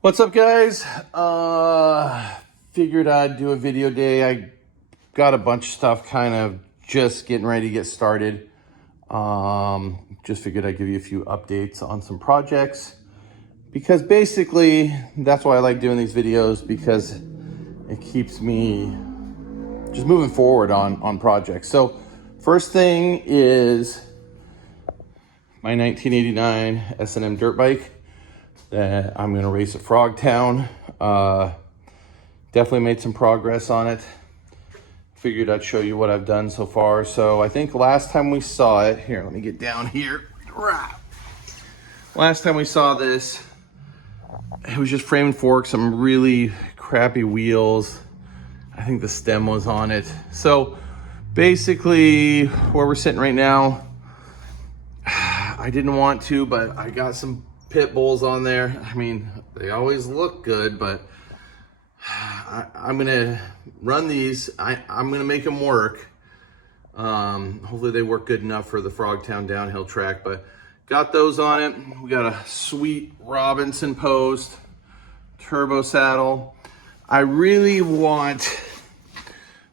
What's up, guys? Figured I'd do a video day. I got a bunch of stuff kind of just getting ready to get started. Just figured I'd give you a few updates on some projects because basically that's why I like doing these videos, because it keeps me just moving forward on projects. So first thing is my 1989 S&M dirt bike that I'm gonna race at Frogtown. Definitely made some progress on it. Figured I'd show you what I've done so far. So I think last time we saw it, here, let me get down here. Last time we saw this, it was just frame and fork, some really crappy wheels. I think the stem was on it. So basically where we're sitting right now, I didn't want to, but I got some pit bulls on there. I mean, they always look good, but I'm gonna run these. I'm gonna make them work. Hopefully they work good enough for the Frogtown downhill track, but got those on it. We got a sweet Robinson post, turbo saddle. I really want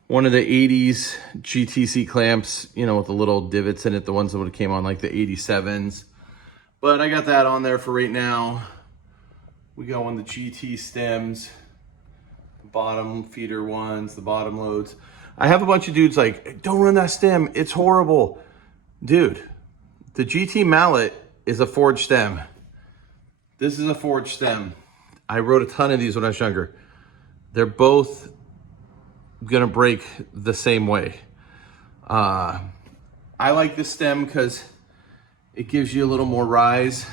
one of the 80s GTC clamps, you know, with the little divots in it, the ones that would have came on like the 87s. But I got that on there for right now. We go on the GT stems, the bottom feeder ones, the bottom loads. I have a bunch of dudes like, don't run that stem, it's horrible. Dude, the GT mallet is a forged stem. This is a forged stem. I rode a ton of these when I was younger. They're both gonna break the same way. I like this stem because it gives you a little more rise.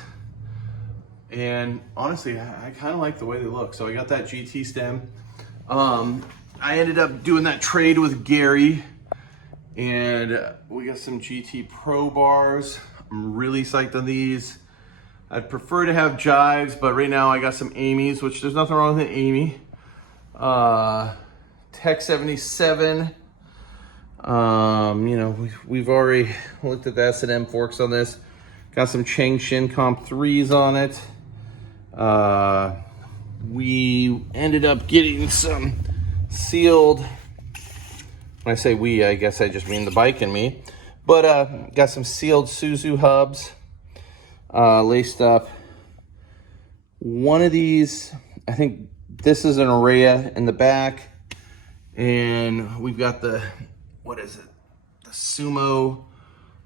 And honestly, I kind of like the way they look. So I got that GT stem. I ended up doing that trade with Gary, and we got some GT Pro bars. I'm really psyched on these. I'd prefer to have jives, but right now I got some Amy's, which there's nothing wrong with an Amy. Tech 77. You know, we've already looked at the S&M forks on this. Got some Changshin Comp 3s on it. We ended up getting some sealed, when I say we, I guess I just mean the bike and me, but got some sealed Suzu hubs, laced up. One of these, I think this is an Araya in the back, and we've got the, what is it? The Sumo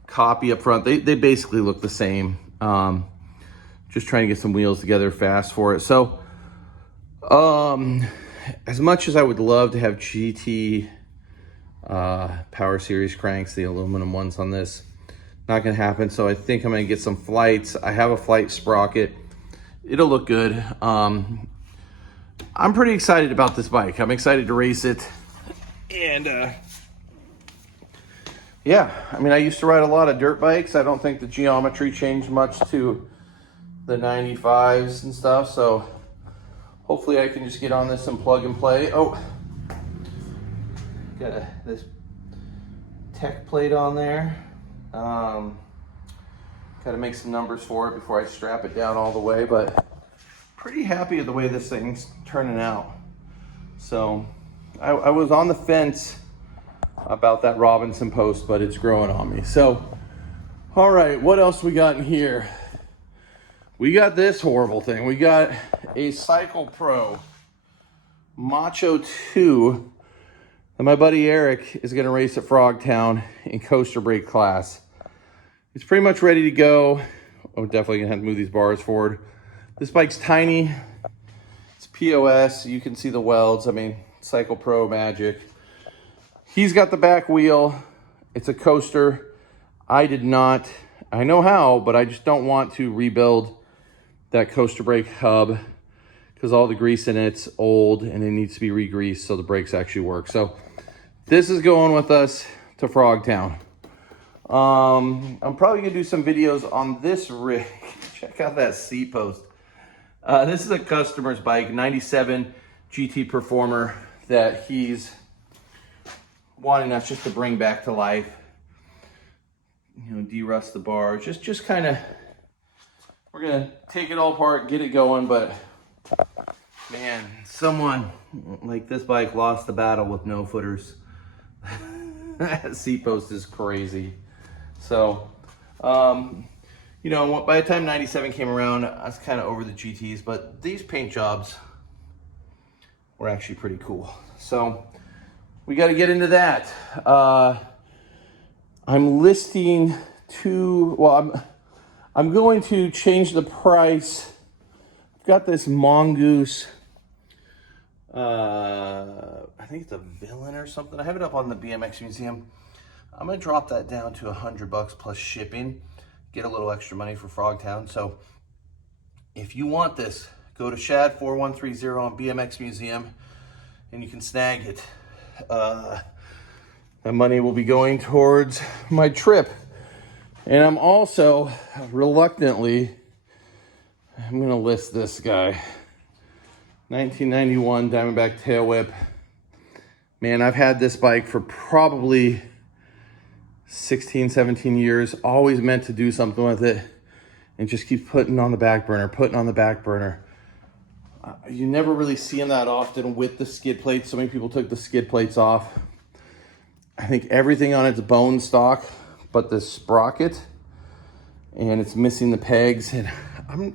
copy up front. They basically look the same. Just trying to get some wheels together fast for it. So as much as I would love to have GT Power Series cranks, the aluminum ones on this, not gonna happen. So I think I'm gonna get some flights. I have a flight sprocket. It'll look good. I'm pretty excited about this bike. I'm excited to race it. And yeah, I mean, I used to ride a lot of dirt bikes. I don't think the geometry changed much to the 95s and stuff. So hopefully I can just get on this and plug and play. Oh, got this tech plate on there. Got to make some numbers for it before I strap it down all the way, but pretty happy with the way this thing's turning out. So I was on the fence about that Robinson post, but it's growing on me. So, all right, what else we got in here? We got this horrible thing. We got a Cyclepro Macho 2 that my buddy Eric is gonna race at Frogtown in coaster brake class. It's pretty much ready to go. Oh, definitely gonna have to move these bars forward. This bike's tiny. It's POS. You can see the welds. I mean, Cyclepro magic. He's got the back wheel. It's a coaster. I did not, I know how, but I just don't want to rebuild that coaster brake hub because all the grease in it's old and it needs to be re-greased so the brakes actually work. So this is going with us to Frogtown. I'm probably gonna do some videos on this rig. Check out that seat post. This is a customer's bike, 97 GT Performer, that he's wanting us just to bring back to life. You know, de-rust the bar, just kind of, we're gonna take it all apart, get it going, but Man, someone like this bike lost the battle with no footers. Seat post is crazy. So, you know, by the time 97 came around, I was kind of over the GTs, but these paint jobs were actually pretty cool. So we got to get into that. I'm listing I'm going to change the price. I've got this Mongoose, I think it's a Villain or something. I have it up on the BMX Museum. I'm gonna drop that down to $100 plus shipping, get a little extra money for Frogtown. So if you want this, go to Shad4130 on BMX Museum and you can snag it. That money will be going towards my trip. And I'm also reluctantly, I'm gonna list this guy. 1991 Diamondback Tailwhip. Man, I've had this bike for probably 16, 17 years. Always meant to do something with it and just keep putting on the back burner, You never really see them that often with the skid plates. So many people took the skid plates off. I think everything on it's bone stock, but the sprocket, and it's missing the pegs. And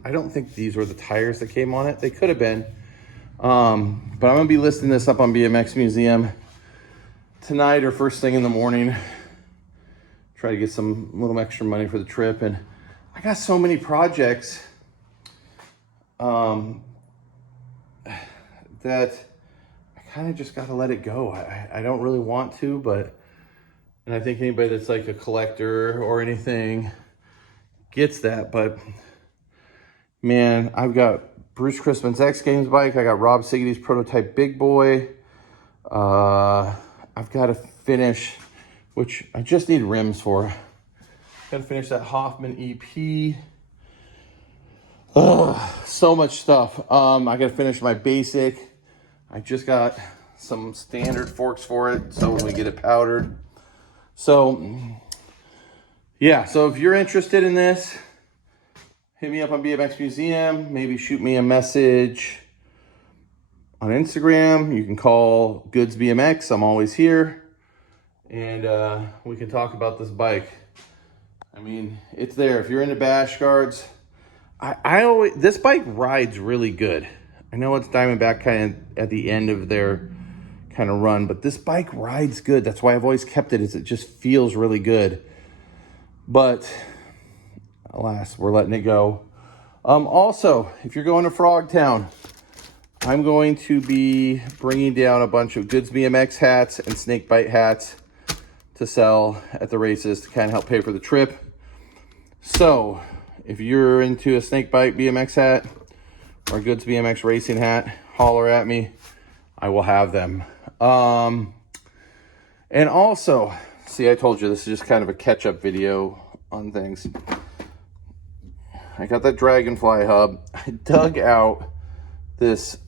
I don't think these were the tires that came on it. They could have been. But I'm gonna be listing this up on BMX Museum tonight or first thing in the morning. Try to get some little extra money for the trip. And I got so many projects that I kind of just gotta let it go. I don't really want to, and I think anybody that's like a collector or anything gets that. But man, I've got Bruce Chrisman's X Games bike. I got Rob Siggety's prototype Big Boy. I've got to finish, which I just need rims for. Got to finish that Hoffman EP. So much stuff. I got to finish my basic. I just got some standard forks for it, so when we get it powdered. So yeah, so if you're interested in this, hit me up on BMX Museum, maybe shoot me a message on Instagram. You can call Goods BMX, I'm always here. And we can talk about this bike. I mean, it's there. If you're into bash guards, this bike rides really good. I know it's Diamondback kind of at the end of their kind of run, but this bike rides good. That's why I've always kept it, is it just feels really good. But alas, we're letting it go. Also, if you're going to Frogtown, I'm going to be bringing down a bunch of Goods BMX hats and Snakebite hats to sell at the races to kind of help pay for the trip. So if you're into a Snakebite BMX hat or a Goods BMX racing hat, holler at me. I will have them. And also, see, I told you this is just kind of a catch-up video on things. I got that Dragonfly hub. I dug out this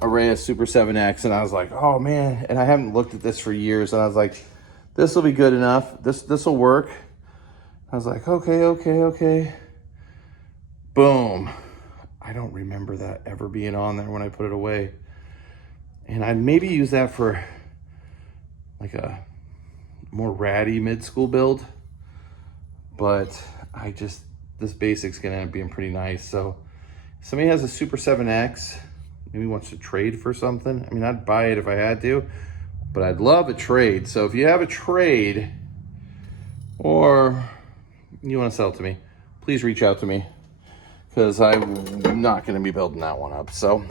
Araya Super 7X and I was like, oh man, and I haven't looked at this for years, and I was like, this will be good enough. This will work. I was like, okay. Boom. I don't remember that ever being on there when I put it away. And I'd maybe use that for like a more ratty mid-school build, but this basic's gonna end up being pretty nice. So if somebody has a Super 7X, maybe wants to trade for something. I mean, I'd buy it if I had to, but I'd love a trade. So if you have a trade or you want to sell it to me, please reach out to me, because I'm not gonna be building that one up. So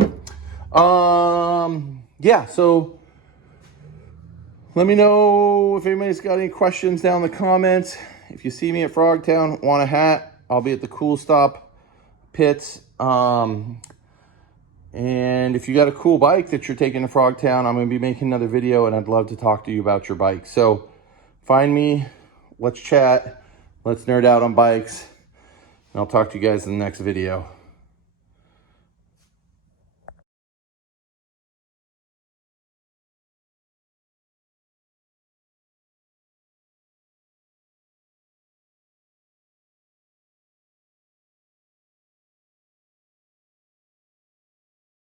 yeah, so let me know if anybody's got any questions down in the comments. If you see me at Frogtown, want a hat, I'll be at the Cool Stop pits. And if you got a cool bike that you're taking to Frogtown, I'm going to be making another video, and I'd love to talk to you about your bike. So find me, let's chat, let's nerd out on bikes, and I'll talk to you guys in the next video.